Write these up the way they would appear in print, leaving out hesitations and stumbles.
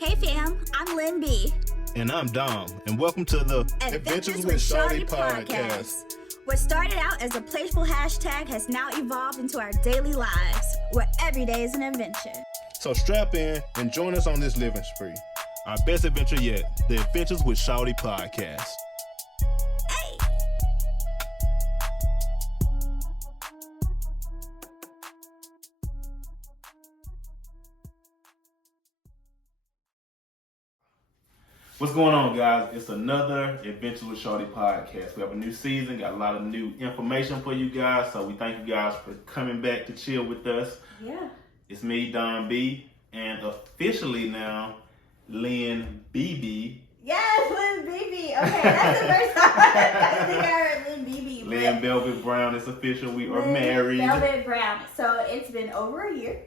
Hey fam, I'm Lynn B. And I'm Dom, and welcome to the Adventures with Shawty podcast. What started out as a playful hashtag has now evolved into our daily lives, where every day is an adventure. So strap in and join us on this living spree. Our best adventure yet, the Adventures with Shawty podcast. Hey! What's going on, guys? It's another Adventures with Shawty podcast. We have a new season, got a lot of new information for you guys, so we thank you guys for coming back to chill with us. Yeah. It's me, Don B, and officially now, Lynn BB. Yes, Lynn BB. Okay, that's the first time I think I heard Lynn BB. Lynn Velvet Brown, it's official. We are Lynn married. Velvet Brown. So it's been over a year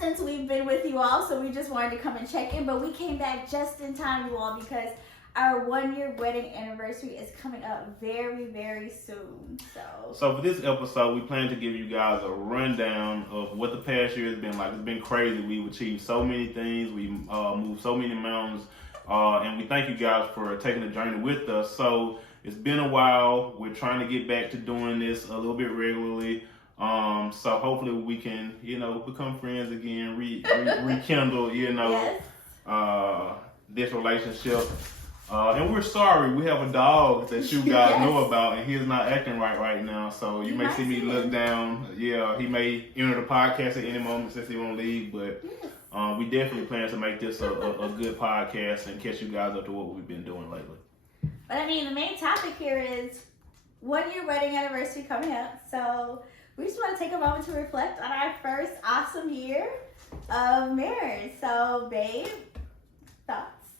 since we've been with you all, so we just wanted to come and check in, but we came back just in time, you all, because our 1-year wedding anniversary is coming up very, very soon. So for this episode, we plan to give you guys a rundown of what the past year has been like. It's been crazy. We've achieved so many things. We moved so many mountains, and we thank you guys for taking the journey with us. So it's been a while. We're trying to get back to doing this a little bit regularly. So hopefully we can, become friends again, rekindle, yes. This relationship. And we're sorry, we have a dog that you guys know about, and he's not acting right now. So you may see me look down. Yeah, he may enter the podcast at any moment since he won't leave, but we definitely plan to make this a good podcast and catch you guys up to what we've been doing lately. But I mean, the main topic here is 1-year wedding anniversary coming up. So we just want to take a moment to reflect on our first awesome year of marriage. So, babe, thoughts?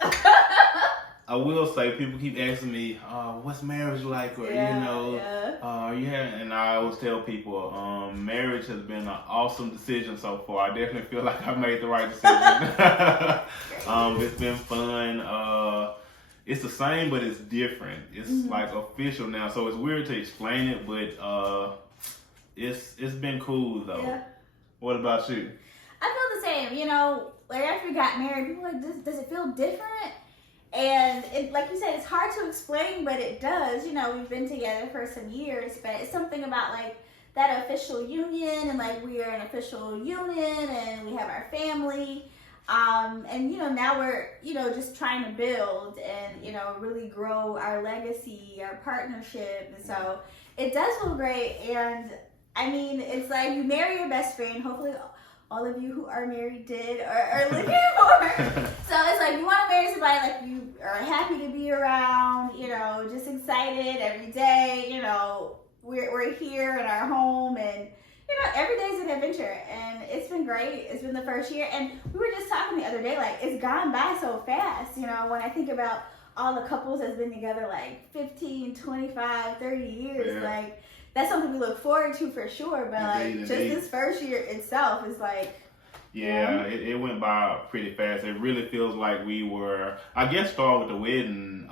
I will say, people keep asking me, what's marriage like? Or, and I always tell people, marriage has been an awesome decision so far. I definitely feel like I made the right decision. It's been fun. It's the same, but it's different. It's like official now, so it's weird to explain it, but it's been cool though. Yeah. What about you? I feel the same. Like after we got married, people were like, does it feel different? And like you said, it's hard to explain, but it does. We've been together for some years, but it's something about like that official union, and like we are an official union, and we have our family. And now we're just trying to build and really grow our legacy, our partnership, and so it does feel great. And I mean, it's like you marry your best friend. Hopefully all of you who are married did or are looking for. So it's like you want to marry somebody like you are happy to be around, just excited every day. We're here in our home, and every day is an adventure, and it's been great. It's been the first year, and we were just talking the other day, like it's gone by so fast. When I think about all the couples that's been together like 15, 25, 30 years, like that's something we look forward to for sure. But indeed. This first year itself is like, it went by pretty fast. It really feels like we were, I guess, start with the wedding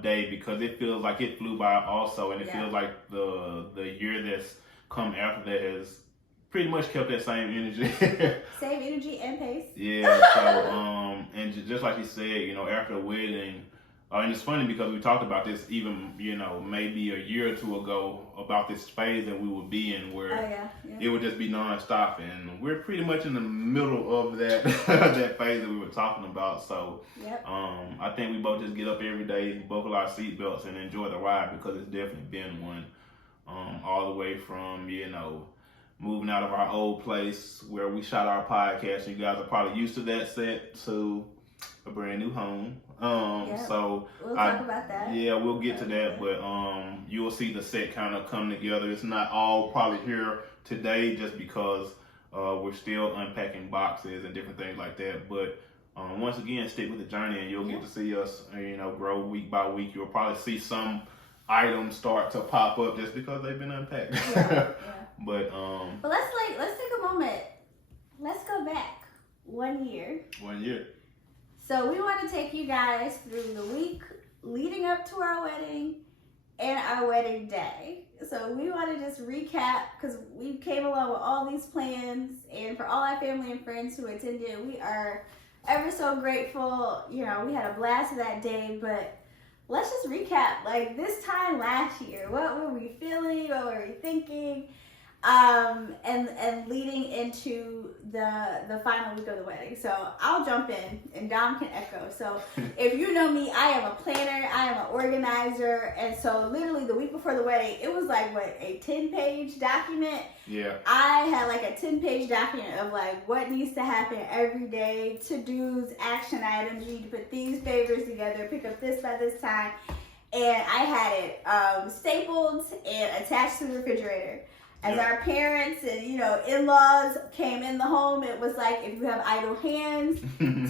day, because it feels like it flew by also, and it feels like the year that's come after that has pretty much kept that same energy. Same energy and pace. Yeah, so, and just like you said, after the wedding, and it's funny because we talked about this even, maybe a year or two ago about this phase that we would be in where it would just be nonstop, and we're pretty much in the middle of that that phase that we were talking about. So I think we both just get up every day, buckle our seatbelts, and enjoy the ride, because it's definitely been one. All the way from, moving out of our old place where we shot our podcast. You guys are probably used to that set, to a brand new home. So we'll talk about that. Yeah, we'll get to that, but you will see the set kind of come together. It's not all probably here today just because we're still unpacking boxes and different things like that. But once again, stick with the journey, and you'll get to see us, grow week by week. You'll probably see some items start to pop up just because they've been unpacked. But let's take a moment. Let's go back 1 year. 1 year. So we want to take you guys through the week leading up to our wedding and our wedding day. So we want to just recap, because we came along with all these plans, and for all our family and friends who attended, we are ever so grateful. You know, we had a blast that day, but let's just recap. Like, this time last year, what were we feeling? What were we thinking? And leading into the final week of the wedding. So I'll jump in and Dom can echo. So if you know me, I am a planner, I am an organizer, and so literally the week before the wedding, it was like a 10-page document. Yeah. I had like a 10-page document of like what needs to happen every day, to-dos, action items. You need to put these favors together, pick up this by this time. And I had it stapled and attached to the refrigerator. As our parents and, you know, in-laws came in the home, it was like, if you have idle hands,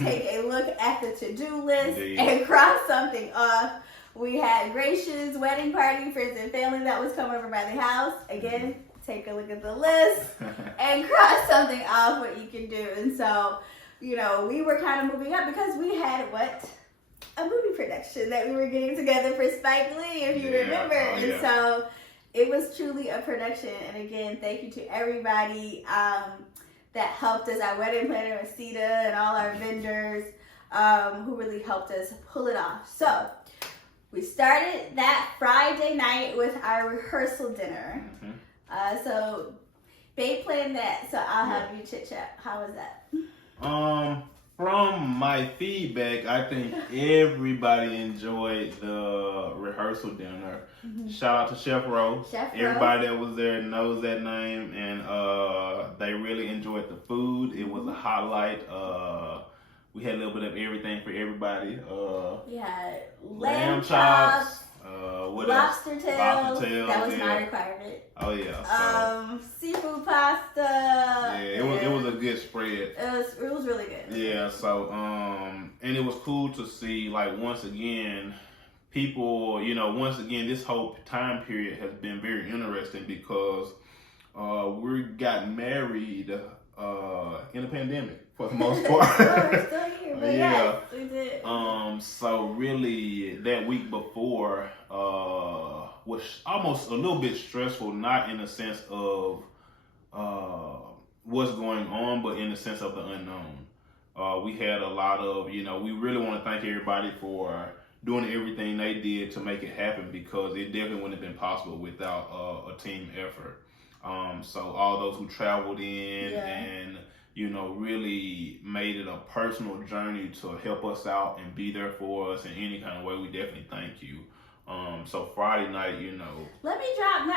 take a look at the to-do list and cross something off. We had gracious wedding party, friends and family that was coming over by the house. Again, take a look at the list and cross something off what you can do. And so, you know, we were kind of moving up because we had a movie production that we were getting together for Spike Lee, if you remember. And so it was truly a production. And again, thank you to everybody that helped us, our wedding planner, Asita, and all our vendors who really helped us pull it off. So we started that Friday night with our rehearsal dinner. So Babe planned that, so I'll have you chit chat. How was that? From my feedback, I think everybody enjoyed the rehearsal dinner. Shout out to Chef Ro. Everybody that was there knows that name, and they really enjoyed the food. It was a highlight. We had a little bit of everything for everybody. We had lamb chops. Lobster tails. That was my requirement. Oh yeah. Seafood pasta. Yeah, it was a good spread. It was really good. Yeah. So and it was cool to see, like, once again, people. You know, once again, this whole time period has been very interesting because we got married in a pandemic for the most part. We're still here, but yeah, yes, we did. So really, that week before was almost a little bit stressful, not in the sense of what's going on, but in the sense of the unknown. We had a lot of, you know, we really want to thank everybody for doing everything they did to make it happen, because it definitely wouldn't have been possible without a team effort. So all those who traveled in and, you know, really made it a personal journey to help us out and be there for us in any kind of way, we definitely thank you. So Friday night, you know. Let me drop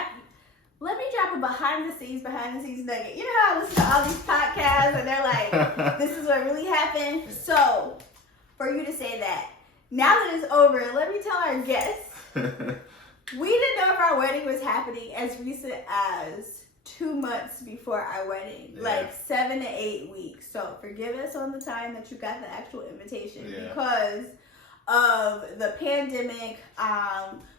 a behind the scenes nugget. You know how I listen to all these podcasts and they're like, this is what really happened? So, for you to say that, now that it's over, let me tell our guests, we didn't know if our wedding was happening as recent as 2 months before our wedding, like 7 to 8 weeks. So forgive us on the time that you got the actual invitation because of the pandemic.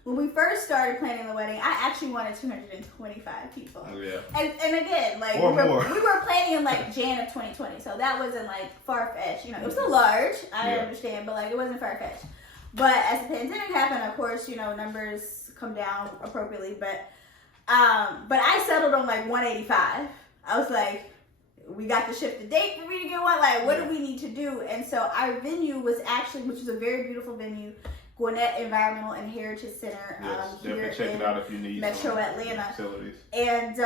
When we first started planning the wedding, I actually wanted 225 people. And again, like we were planning in like Jan of 2020, so that wasn't like far-fetched. You know, it was still large, I understand, but like it wasn't far-fetched. But as the pandemic happened, of course, you know, numbers come down appropriately. But I settled on like 185. I was like, we got to shift the date for me to get one. Like, what do we need to do? And so our venue was actually, which is a very beautiful venue, Gwinnett Environmental and Heritage Center. Definitely check it out if you need Metro Atlanta facilities. And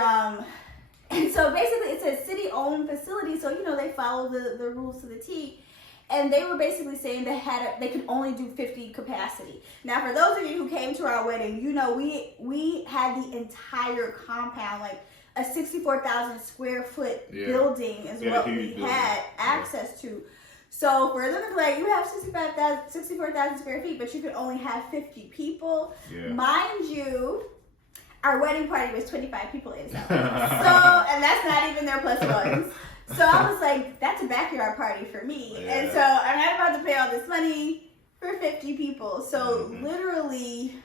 so basically it's a city-owned facility, so you know they follow the rules to the T. And they were basically saying they could only do 50 capacity. Now, for those of you who came to our wedding, you know we had the entire compound, like a 64,000 square foot building is what we had access to. So for them to be like, you have 64,000 square feet, but you could only have 50 people. Mind you, our wedding party was 25 people inside. And that's not even their plus ones. So I was like, that's a backyard party for me. And so I'm not about to pay all this money for 50 people. So literally,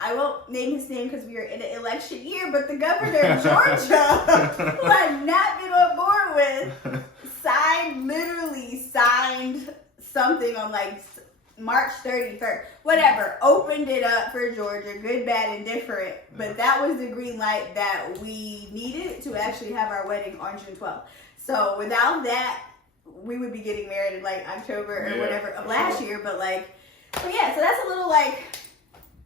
I won't name his name because we are in an election year, but the governor of Georgia, who I've not been on board with, signed something on like March 31st, whatever, opened it up for Georgia, good, bad, and different. But that was the green light that we needed to actually have our wedding on June 12th. So without that, we would be getting married in like October or whatever of last year. But like, so yeah, so that's a little like,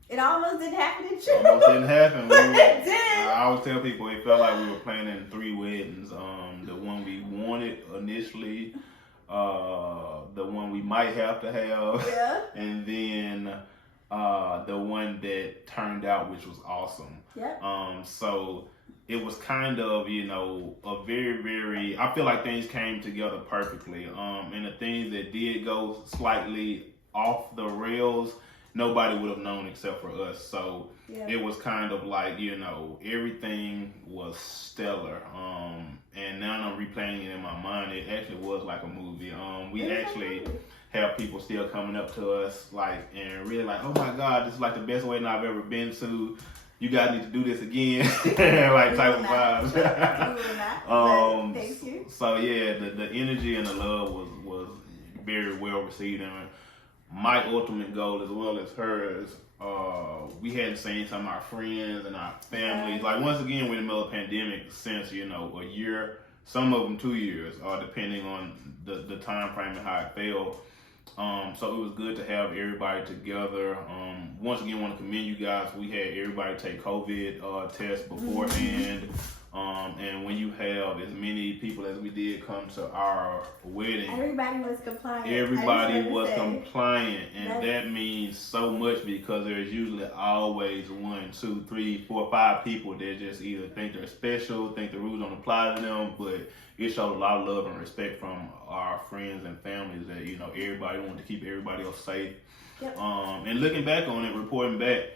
it almost didn't happen in June. Almost didn't happen. But it did. I always tell people it felt like we were planning 3 weddings. The one we wanted initially, the one we might have to have, and then the one that turned out, which was awesome. So it was kind of, you know, a very, very, I feel like things came together perfectly. And the things that did go slightly off the rails, nobody would have known except for us. So it was kind of like, you know, everything was stellar. And now I'm replaying it in my mind. It actually was like a movie. We actually have people still coming up to us like, and really like, oh my God, this is like the best wedding I've ever been to. You guys need to do this again. Like type of vibes. Thank you. So yeah, the energy and the love was very well received. And my ultimate goal as well as hers, we hadn't seen some of our friends and our families. Like once again, we're in the middle of pandemic since, you know, a year, some of them 2 years, depending on the time frame and how it fell. So it was good to have everybody together. Once again, I want to commend you guys. We had everybody take COVID tests beforehand. And when you have as many people as we did come to our wedding, everybody was compliant. Everybody was compliant, and that means so much because there's usually always 1, 2, 3, 4, 5 people that just either think they're special, think the rules don't apply to them, but it showed a lot of love and respect from our friends and families that, you know, everybody wanted to keep everybody else safe. And looking back on it, reporting back,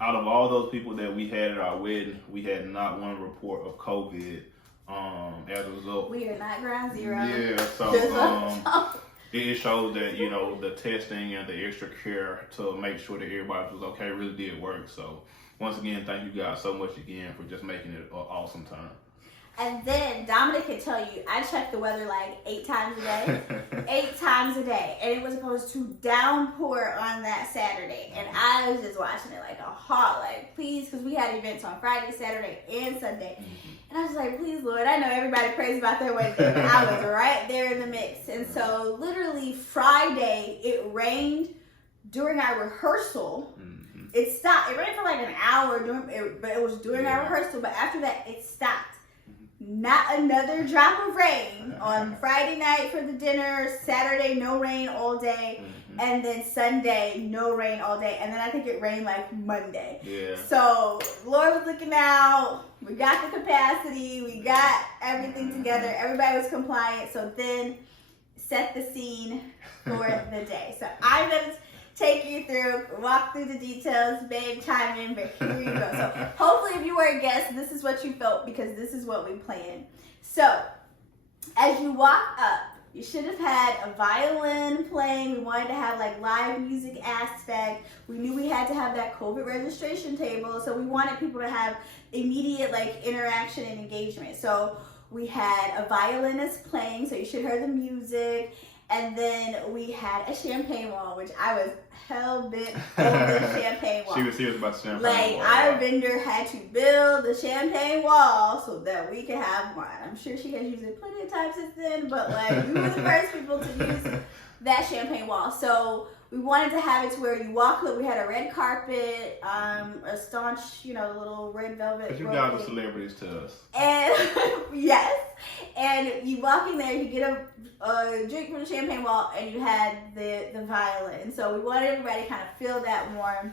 out of all those people that we had at our wedding, we had not one report of COVID. As a result, we are not ground zero. Yeah, so it shows that, you know, the testing and the extra care to make sure that everybody was okay really did work. So once again, thank you guys so much again for just making it an awesome time. And then Dominic can tell you, I checked the weather like 8 times a day. 8 times a day. And it was supposed to downpour on that Saturday. And I was just watching it like a hawk. Like, please, because we had events on Friday, Saturday, and Sunday. And I was like, please, Lord, I know everybody prays about their wedding. I was right there in the mix. And so literally Friday, it rained during our rehearsal. It stopped. It rained for like an hour, but it was during our rehearsal. But after that, it stopped. Not another drop of rain on Friday night for the dinner. Saturday, no rain all day. And then Sunday, no rain all day. And then I think it rained like Monday. So Lord was looking out. We got the capacity. We got everything together. Everybody was compliant. So then set the scene for the day. So I'm going to take you through, walk through the details, babe, chime in, but here you go. So hopefully if you were a guest, this is what you felt because this is what we planned. So as you walk up, you should have had a violin playing. We wanted to have like live music aspect. We knew we had to have that COVID registration table. So we wanted people to have immediate like interaction and engagement. So we had a violinist playing, so you should hear the music. And then we had a champagne wall, which I was hell-bent on this champagne wall. She was serious about the champagne like, wall. Our vendor had to build the champagne wall so that we could have wine. I'm sure she has used it plenty of times since then, but like, we were the first people to use that champagne wall. So we wanted to have it to where you walk up. We had a red carpet, a staunch, you know, little red velvet. But you guys are celebrities to us. And yes, and you walk in there, you get a drink from the champagne wall, and you had the violin. So we wanted everybody to kind of feel that warmth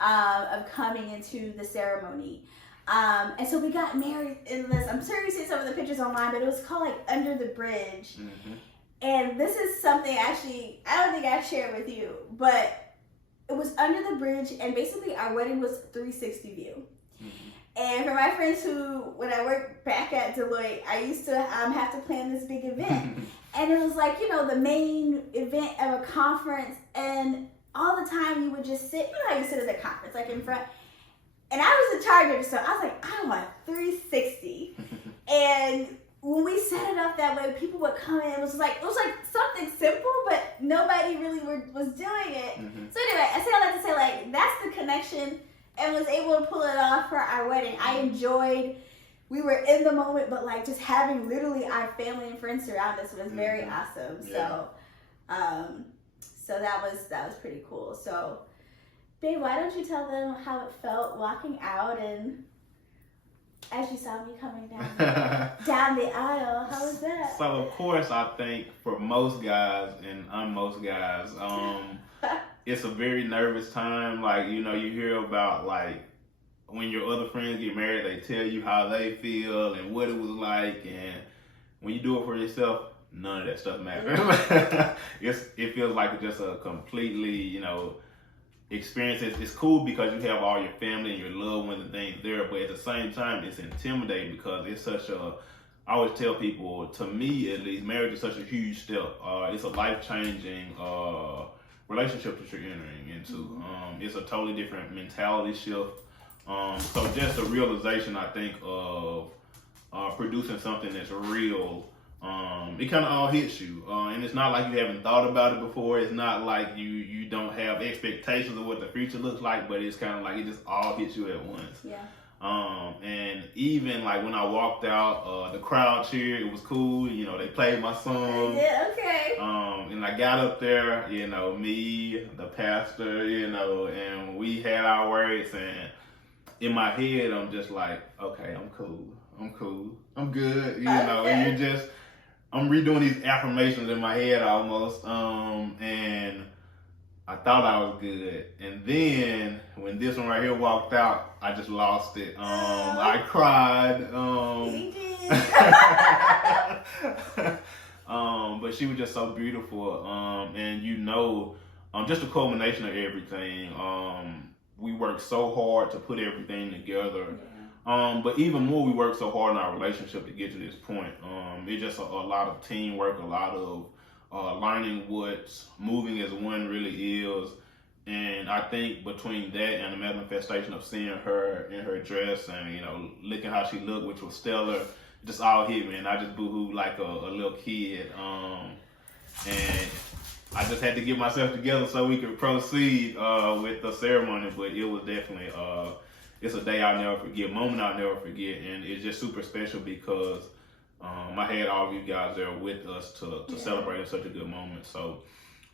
of coming into the ceremony. And so we got married in this. I'm sure you see some of the pictures online, but it was called like Under the Bridge. And this is something actually, I don't think I've shared with you, but it was under the bridge, and basically our wedding was 360 view. And for my friends who, when I worked back at Deloitte, I used to have to plan this big event. And it was like, you know, the main event of a conference, and all the time you would just sit, you know how you sit at a conference, like in front. And I was in charge of it, so I was like, I want 360. And when we set it up that way, people would come in. It was like something simple, but nobody really was doing it. So anyway, I say all that to say, like, that's the connection, and was able to pull it off for our wedding. I enjoyed we were in the moment, but like just having literally our family and friends around us was very awesome. Yeah. So that was pretty cool. So, babe, why don't you tell them how it felt walking out and as you saw me coming down the aisle? How was that? So of course, I think for most guys and most guys, it's a very nervous time. Like, you know, you hear about like when your other friends get married, they tell you how they feel and what it was like, and when you do it for yourself, none of that stuff matters. It feels like just a completely, you know, experience. It's cool because you have all your family and your loved ones and things there, but at the same time, it's intimidating because it's such a. I always tell people, to me at least, marriage is such a huge step. It's a life-changing relationship that you're entering into. It's a totally different mentality shift. So just the realization, I think, of producing something that's real, it kind of all hits you. And it's not like you haven't thought about it before. It's not like you don't have expectations of what the future looks like, but it's kind of like it just all hits you at once. Yeah. And even like when I walked out, the crowd cheered. It was cool. You know, they played my song. Yeah, okay. And I got up there, you know, me, the pastor, you know, and we had our words, and in my head, I'm just like, okay, I'm cool, I'm good, you know, and I'm redoing these affirmations in my head almost, and I thought I was good, and then when this one right here walked out, I just lost it. I cried, but she was just so beautiful, and you know, just a culmination of everything. We worked so hard to put everything together. Yeah. But even more, we worked so hard in our relationship to get to this point. It's just a lot of teamwork, a lot of learning what moving as one really is. And I think between that and the manifestation of seeing her in her dress and, you know, looking how she looked, which was stellar, just all hit me. And I just boohooed like a little kid. And I just had to get myself together so we could proceed with the ceremony, but it was definitely, it's a day I'll never forget, moment I'll never forget, and it's just super special because I had all of you guys there with us to celebrate in such a good moment. So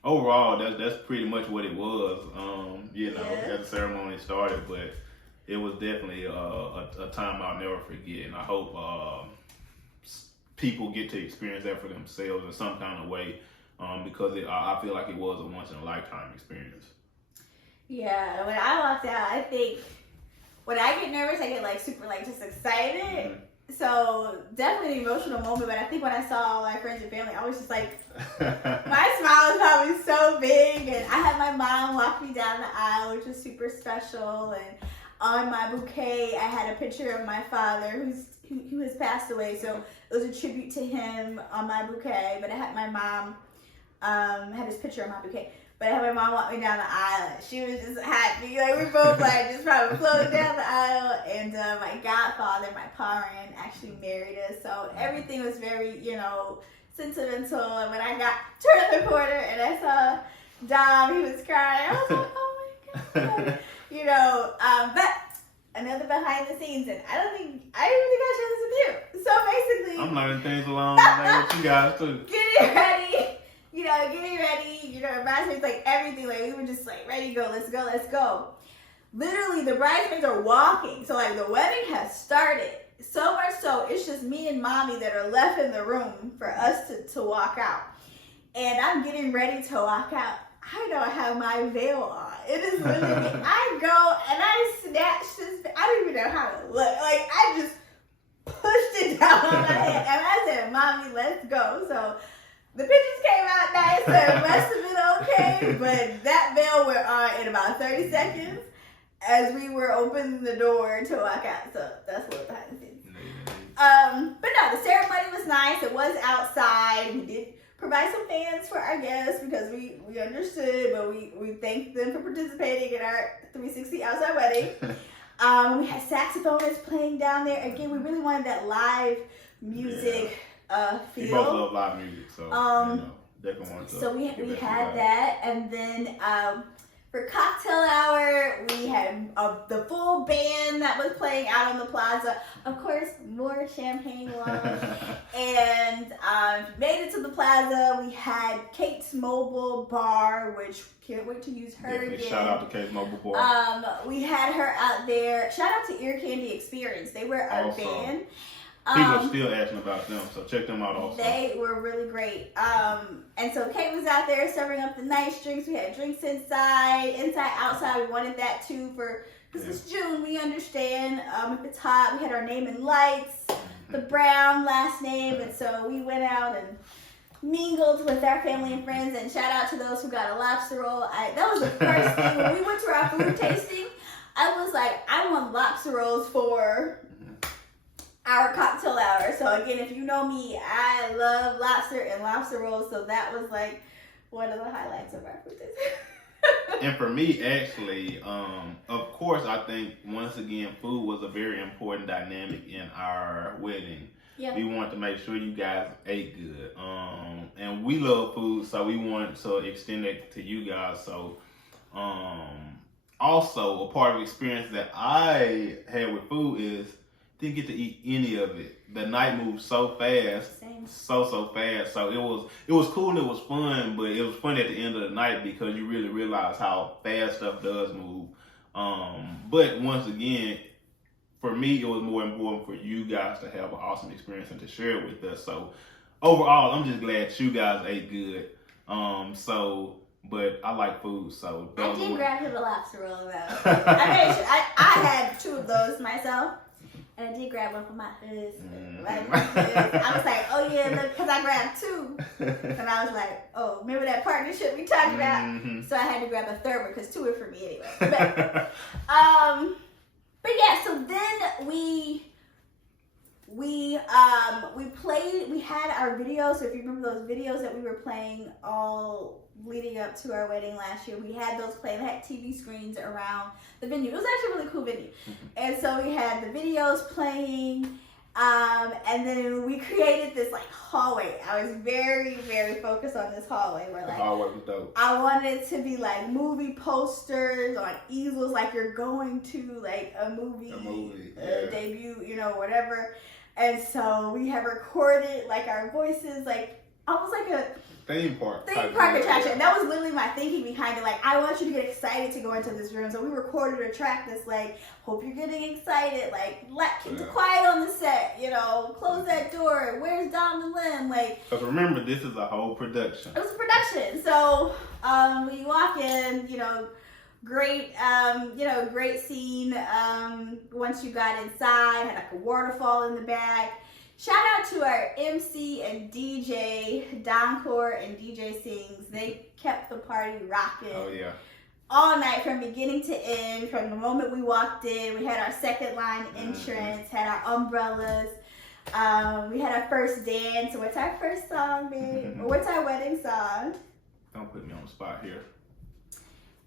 overall, that's pretty much what it was, you know, as the ceremony started, but it was definitely a time I'll never forget, and I hope people get to experience that for themselves in some kind of way. Because I feel like it was a once-in-a-lifetime experience. Yeah, when I walked out, I think when I get nervous, I get like super like just excited. Mm-hmm. So definitely an emotional moment, but I think when I saw all my friends and family, I was just like, my smile was probably so big, and I had my mom walk me down the aisle, which was super special, and on my bouquet, I had a picture of my father who has passed away, so it was a tribute to him on my bouquet, but I had my mom had his picture on my bouquet, but I had my mom walk me down the aisle. She was just happy. Like, we both like just probably floated down the aisle, and my godfather, my parent, actually married us, so everything was very, you know, sentimental. And when I turned the corner and I saw Dom, he was crying. I was like, oh my God. You know, but another behind the scenes, and I don't even think I showed this with you. So basically, I'm learning things along the way with you guys too. Getting ready, you know, bridesmaids, like everything, like we were just like ready to go, let's go. Literally, the bridesmaids are walking, so like the wedding has started. So much so, it's just me and mommy that are left in the room for us to walk out. And I'm getting ready to walk out. I don't have my veil on. It is literally, I go and I snatch this, I don't even know how to look. Like, I just pushed it down on my head. And I said, Mommy, let's go. So the pictures came out nice. The rest of it okay. But that veil went on in about 30 seconds as we were opening the door to walk out. So that's what behind the scenes. But no, the ceremony was nice. It was outside. We did provide some fans for our guests because we understood, but we thanked them for participating in our 360 outside wedding. We had saxophonists playing down there. Again, we really wanted that live music feel. We both love live music, so you know, definitely wanted to. So we had that, and then For cocktail hour, we had the full band that was playing out on the plaza. Of course, more champagne wine. And made it to the plaza. We had Kate's Mobile Bar, which can't wait to use her again. Shout out to Kate's Mobile Bar. We had her out there. Shout out to Ear Candy Experience. They were our band. People are still asking about them, so check them out also. They were really great. And so Kate was out there serving up the nice drinks. We had drinks inside, outside. We wanted that too because it's June. We understand. If it's hot, we had our name in lights, the Brown last name, and so we went out and mingled with our family and friends. And shout out to those who got a lobster roll. That was the first thing when we went to our food tasting. I was like, I want lobster rolls for our cocktail hour. So again, if you know me, I love lobster and lobster rolls. So that was like one of the highlights of our food tasting. And for me, actually, of course, I think once again, food was a very important dynamic in our wedding. Yeah. We wanted to make sure you guys ate good. And we love food, so we wanted to extend it to you guys. So, also a part of the experience that I had with food is didn't get to eat any of it. The night moved so fast, so fast. So it was cool and it was fun, but it was fun at the end of the night because you really realize how fast stuff does move. But once again, for me, it was more important for you guys to have an awesome experience and to share it with us. So overall, I'm just glad you guys ate good. But I like food, so I did grab him a lobster roll though. I had 2 of those myself. And I did grab one for my husband. I was like, oh yeah, look, because I grabbed 2. And I was like, oh, remember that partnership we talked about? So I had to grab a third one because 2 are for me anyway. But yeah, so then we played, we had our videos. So if you remember those videos that we were playing all leading up to our wedding last year, we had those playing. They had TV screens around the venue. It was actually a really cool venue. And so we had the videos playing, and then we created this like hallway. I was very, very focused on this hallway where like the hallway was dope. I wanted it to be like movie posters on easels, like you're going to like a movie debut, you know, whatever. And so we have recorded like our voices, like almost like a theme park attraction. That was literally my thinking behind it. Like, I want you to get excited to go into this room. So we recorded a track that's like, hope you're getting excited. Like, keep it quiet on the set. You know, close that door. Where's Dom and Lynn? Like, because remember, this is a whole production. It was a production. So when you walk in, you know, great scene. Once you got inside, had like a waterfall in the back. Shout out to our MC and DJ, Doncor and DJ Sings. They kept the party rocking. Oh, yeah. All night from beginning to end. From the moment we walked in, we had our second line entrance, had our umbrellas. We had our first dance. So what's our first song, babe? Or what's our wedding song? Don't put me on the spot here.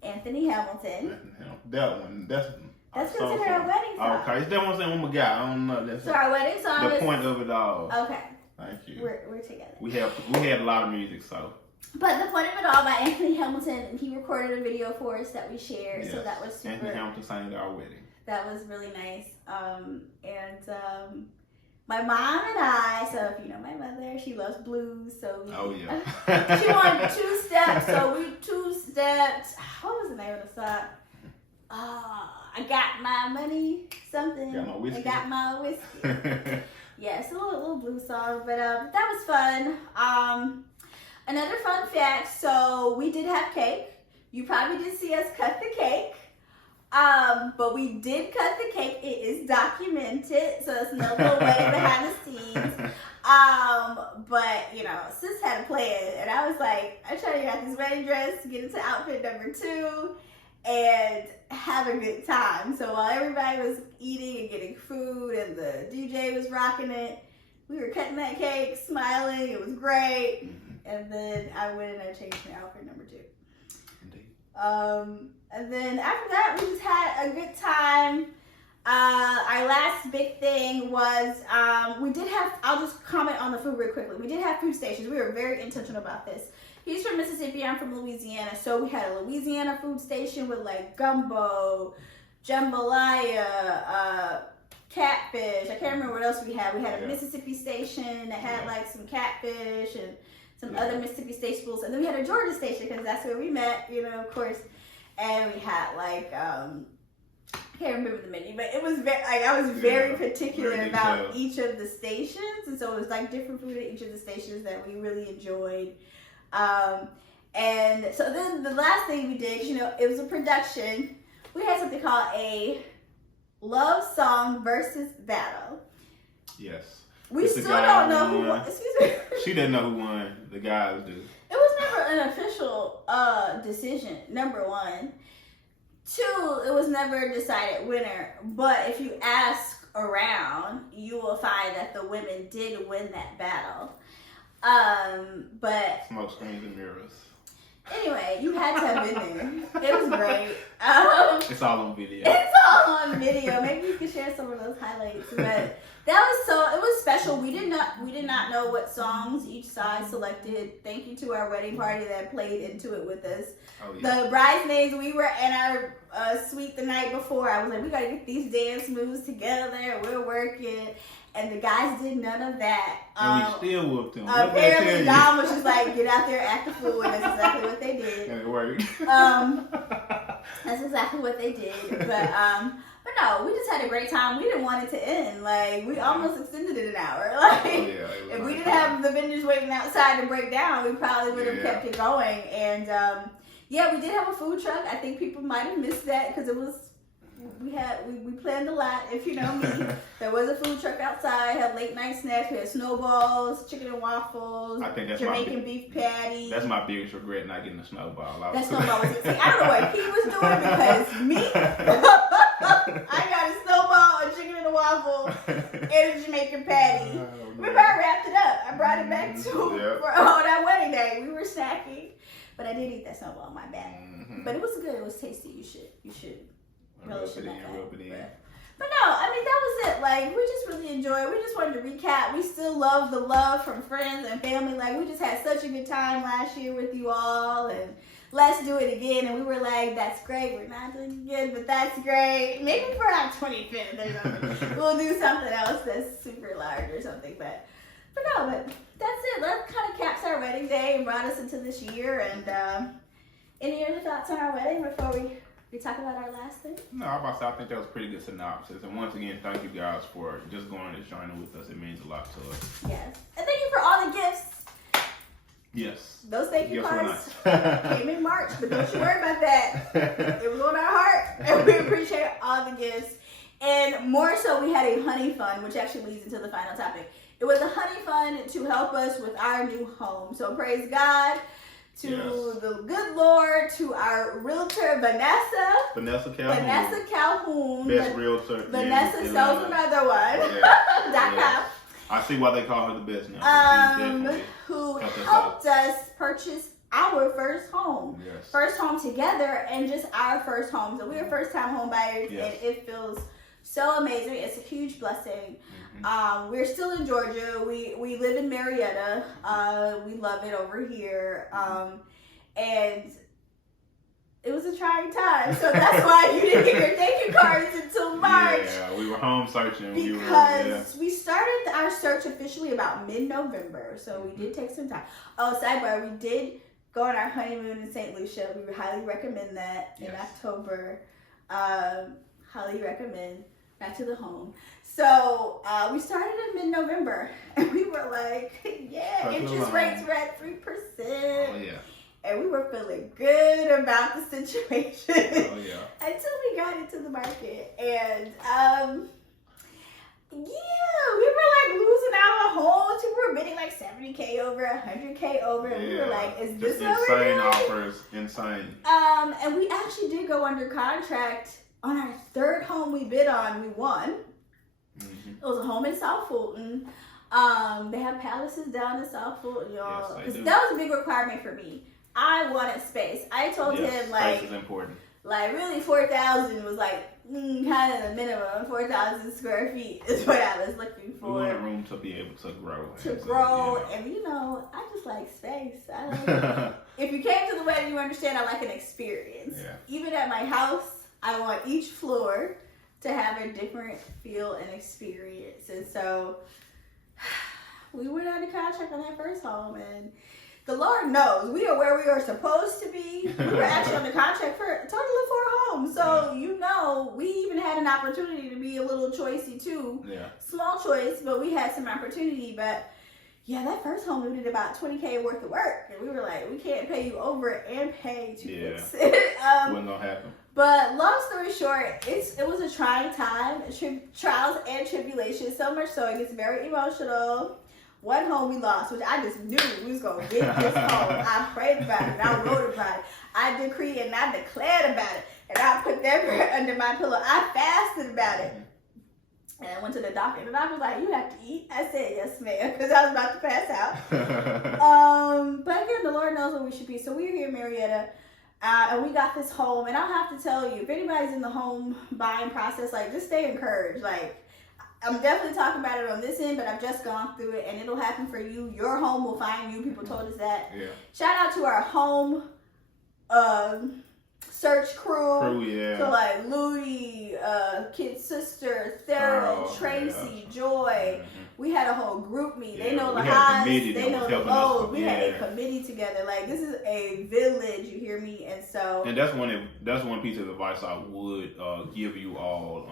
Anthony Hamilton. That one. That's considered our wedding song. Okay, is that one saying one more guy? I don't know. That's so our wedding song the point of it all. Okay. Thank you. We're together. We had a lot of music, so. But the point of it all by Anthony Hamilton, and he recorded a video for us that we shared, so that was super. Anthony Hamilton sang at our wedding. That was really nice. My mom and I, so if you know my mother, she loves blues, so we, she wanted 2-step, so we 2-stepped. What was the name of the song? I got my money, something. Got my whiskey. I got my whiskey. Yeah, it's a little blues song, but that was fun. Another fun fact, so we did have cake. You probably didn't see us cut the cake. But we did cut the cake. It is documented, so it's no little wedding behind the scenes. But you know, sis had a plan, and I was like, I'm trying to get this wedding dress, get into outfit number 2, and have a good time. So while everybody was eating and getting food, and the DJ was rocking it, we were cutting that cake, smiling. It was great. And then I went and I changed my outfit number 2. Indeed. And then after that, we just had a good time. Our last big thing was we did have. I'll just comment on the food real quickly. We did have food stations. We were very intentional about this. He's from Mississippi. I'm from Louisiana. So we had a Louisiana food station with like gumbo, jambalaya, catfish. I can't remember what else we had. We had a Mississippi station that had like some catfish and some other Mississippi staples. And then we had a Georgia station because that's where we met, of course. And we had like, I can't remember the menu, but it was very, I was very particular about each of the stations. And so it was like different food at each of the stations that we really enjoyed. And so then the last thing we did, it was a production. We had something called a love song versus battle. Yes. We still don't know who won. Excuse me. She didn't know who won. The guys do. It was never an official decision, number one. Two, it was never a decided winner. But if you ask around, you will find that the women did win that battle. But smoke screens and mirrors. Anyway, you had to have been there. It was great. It's all on video. It's all on video. Maybe you could share some of those highlights. But it was special. We did not know what songs each side selected. Thank you to our wedding party that played into it with us. Oh, yeah. The bridesmaids, we were in our suite the night before. I was like, we gotta get these dance moves together. We're working. And the guys did none of that. And we still whooped them. Apparently, Dom was just like, get out there, act the fool, and that's exactly what they did. And it worked. That's exactly what they did. But no, we just had a great time. We didn't want it to end. Like, we almost extended it an hour. Like, if we didn't have the vendors waiting outside to break down, we probably would have kept it going. And we did have a food truck. I think people might have missed that because it was. We planned a lot, if you know me. There was a food truck outside, had late night snacks, we had snowballs, chicken and waffles, I think that's Jamaican beef patty. That's my biggest regret, not getting a snowball. That snowball was I don't know what he was doing because me, I got a snowball, a chicken and a waffle, and a Jamaican patty. Remember, I wrapped it up. I brought it back for that wedding day. We were snacking, but I did eat that snowball, my bad. Mm-hmm. But it was good. It was tasty. You should. But no, I mean, that was it. Like, we just really enjoyed. We just wanted to recap. We still love the love from friends and family. Like, we just had such a good time last year with you all, and let's do it again. And we were like, that's great. We're not doing it again, but that's great. Maybe for our 25th or something, we'll do something else that's super large or something. But that's it. That kind of caps our wedding day and brought us into this year. And any other thoughts on our wedding before we talk about our last thing? No, I think that was a pretty good synopsis. And once again, thank you guys for just going and joining with us. It means a lot to us. Yes. And thank you for all the gifts. Yes. Those thank you cards came in March, but don't you worry about that. It was on our heart, and we appreciate all the gifts. And more so, we had a honey fund, which actually leads into the final topic. It was a honey fund to help us with our new home. So praise God. To the good Lord, to our realtor, Vanessa Calhoun. Best realtor. Vanessa sells another one. .com. I see why they call her the best now. Who helped us purchase our first home. Yes. First home together and just our first home. So we were first time home buyers and it feels so amazing. It's a huge blessing. Mm-hmm. We're still in Georgia. We live in Marietta. We love it over here. And it was a trying time. So that's why you didn't get your thank you cards until March. Yeah, we were home searching. Because we started our search officially about mid-November. So we did take some time. Oh, sidebar, we did go on our honeymoon in St. Lucia. We would highly recommend that in October. Highly recommend. Back to the home. So we started in mid-November, and we were like, interest rates were at 3%. Oh, yeah. And we were feeling good about the situation until we got into the market. And we were like losing out on homes. We were bidding like 70K over, 100K over, and we were like, is this insane offers? Insane. And we actually did go under contract. On our third home we bid on, we won. Mm-hmm. It was a home in South Fulton. They have palaces down in South Fulton, y'all. That was a big requirement for me. I wanted space. I told him, like, space is important. Like, really, 4,000 was like kind of the minimum. 4,000 square feet is what I was looking for. We want room to be able to grow. And you know, I just like space. If you came to the wedding, you understand I like an experience. Yeah. Even at my house, I want each floor to have a different feel and experience. And so we went under contract on that first home, and the Lord knows we are where we are supposed to be. We were actually under contract for a total of 4 homes. So, you know, we even had an opportunity to be a little choicey too. Yeah. Small choice, but we had some opportunity. But yeah, that first home we did about $20,000 worth of work. And we were like, we can't pay you over and pay to fix it. Wasn't gonna happen. But long story short, it was a trying time, trials and tribulations, so much so it gets very emotional. One home we lost, which I just knew we was going to get this home. I prayed about it. I wrote about it. I decreed and I declared about it. And I put that under my pillow. I fasted about it. And I went to the doctor. And the doctor was like, you have to eat? I said, yes, ma'am, because I was about to pass out. But again, the Lord knows where we should be. So we're here in Marietta. And we got this home. And I'll have to tell you, if anybody's in the home buying process, like, just stay encouraged. Like, I'm definitely talking about it on this end, but I've just gone through it, and it'll happen for you. Your home will find you. People told us that. Yeah. Shout out to our home search crew. Yeah. So like Ludi, Kid's sister, Theron, Tracy, Joy. Mm-hmm. We had a whole group meeting. Yeah, They know the we highs, had they know the lows. We had a committee together. Like, this is a village, you hear me? And so, and that's one piece of advice I would give you all,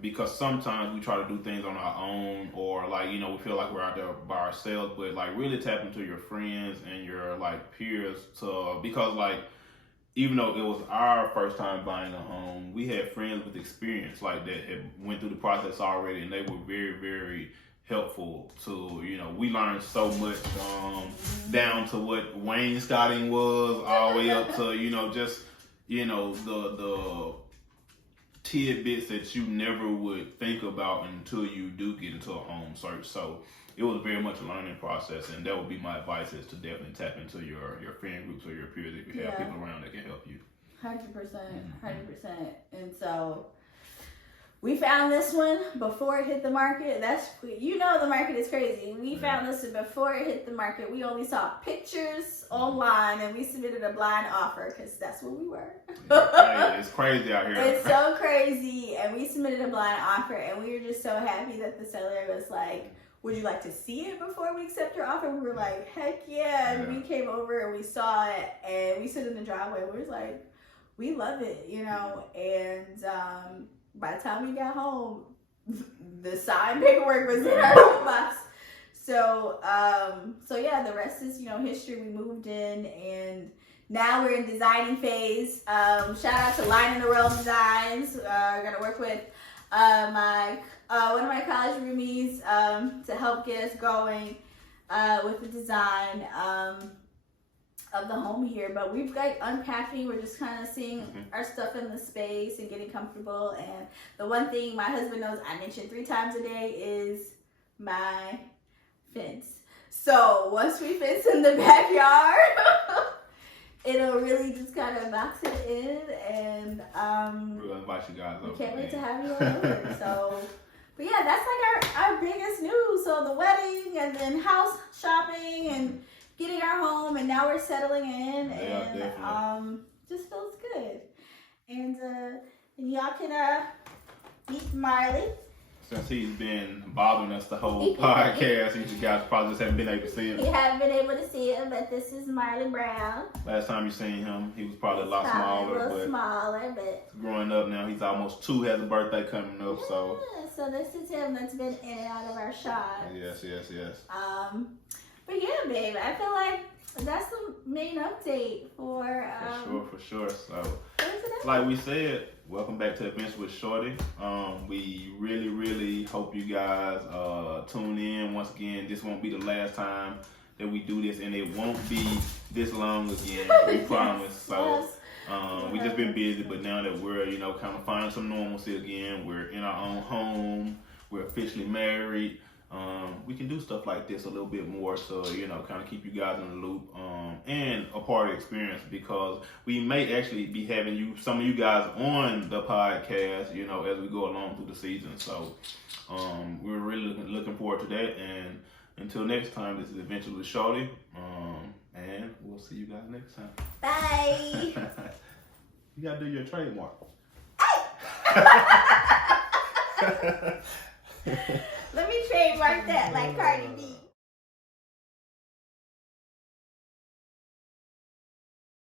because sometimes we try to do things on our own, or like, you know, we feel like we're out there by ourselves, but like really tap into your friends and your like peers because like, even though it was our first time buying a home, we had friends with experience like that had went through the process already, and they were very, very helpful to, you know, we learned so much, down to what wainscoting was, all the way up to, you know, just, you know, the tidbits that you never would think about until you do get into a home search. So it was very much a learning process, and that would be my advice, is to definitely tap into your friend groups or your peers if you have people around that can help you. 100%. And so we found this one before it hit the market. You know, the market is crazy. We found this one before it hit the market. We only saw pictures online, and we submitted a blind offer because that's what we were. It's crazy out here. It's so crazy. And we submitted a blind offer, and we were just so happy that the seller was like, would you like to see it before we accept your offer? We were like, heck yeah. And we came over and we saw it, and we stood in the driveway. We was like, we love it, you know. And by the time we got home, the signed paperwork was in our mailbox. So yeah, the rest is, you know, history. We moved in, and now we're in designing phase. Shout out to Lynn and Dom Designs. We're gonna work with one of my college roomies to help get us going with the design of the home here. But we've got unpacking. We're just kind of seeing our stuff in the space and getting comfortable. And the one thing my husband knows I mention 3 times a day is my fence. So once we fence in the backyard, it'll really just kind of box it in. And we're gonna invite you guys over. Can't wait to have you over. So, but yeah, that's like our biggest news. So the wedding, and then house shopping, and getting our home, and now we're settling in, and just feels good. And y'all can meet Marley. Since he's been bothering us the whole podcast, you guys probably just haven't been able to see him. You haven't been able to see him, but this is Marley Brown. Last time you seen him, he was probably a lot smaller, but growing up now, he's almost 2, has a birthday coming up, so. Yeah, so this is him that's been in and out of our shot. Yes. But yeah, babe, I feel like that's the main update for sure. So, like we said, welcome back to Adventures with Shawty. We really hope you guys tune in. Once again, this won't be the last time that we do this, and it won't be this long again. We promise. So, we just been busy, but now that we're, you know, kind of finding some normalcy again, we're in our own home. We're officially married. we can do stuff like this a little bit more, so kind of keep you guys in the loop and a part of the experience, because we may actually be having some of you guys on the podcast, as we go along through the season. So we're really looking forward to that. And until next time, this is Adventure with Shawty, and we'll see you guys next time. Bye. You gotta do your trademark. Let me trademark that like Cardi B.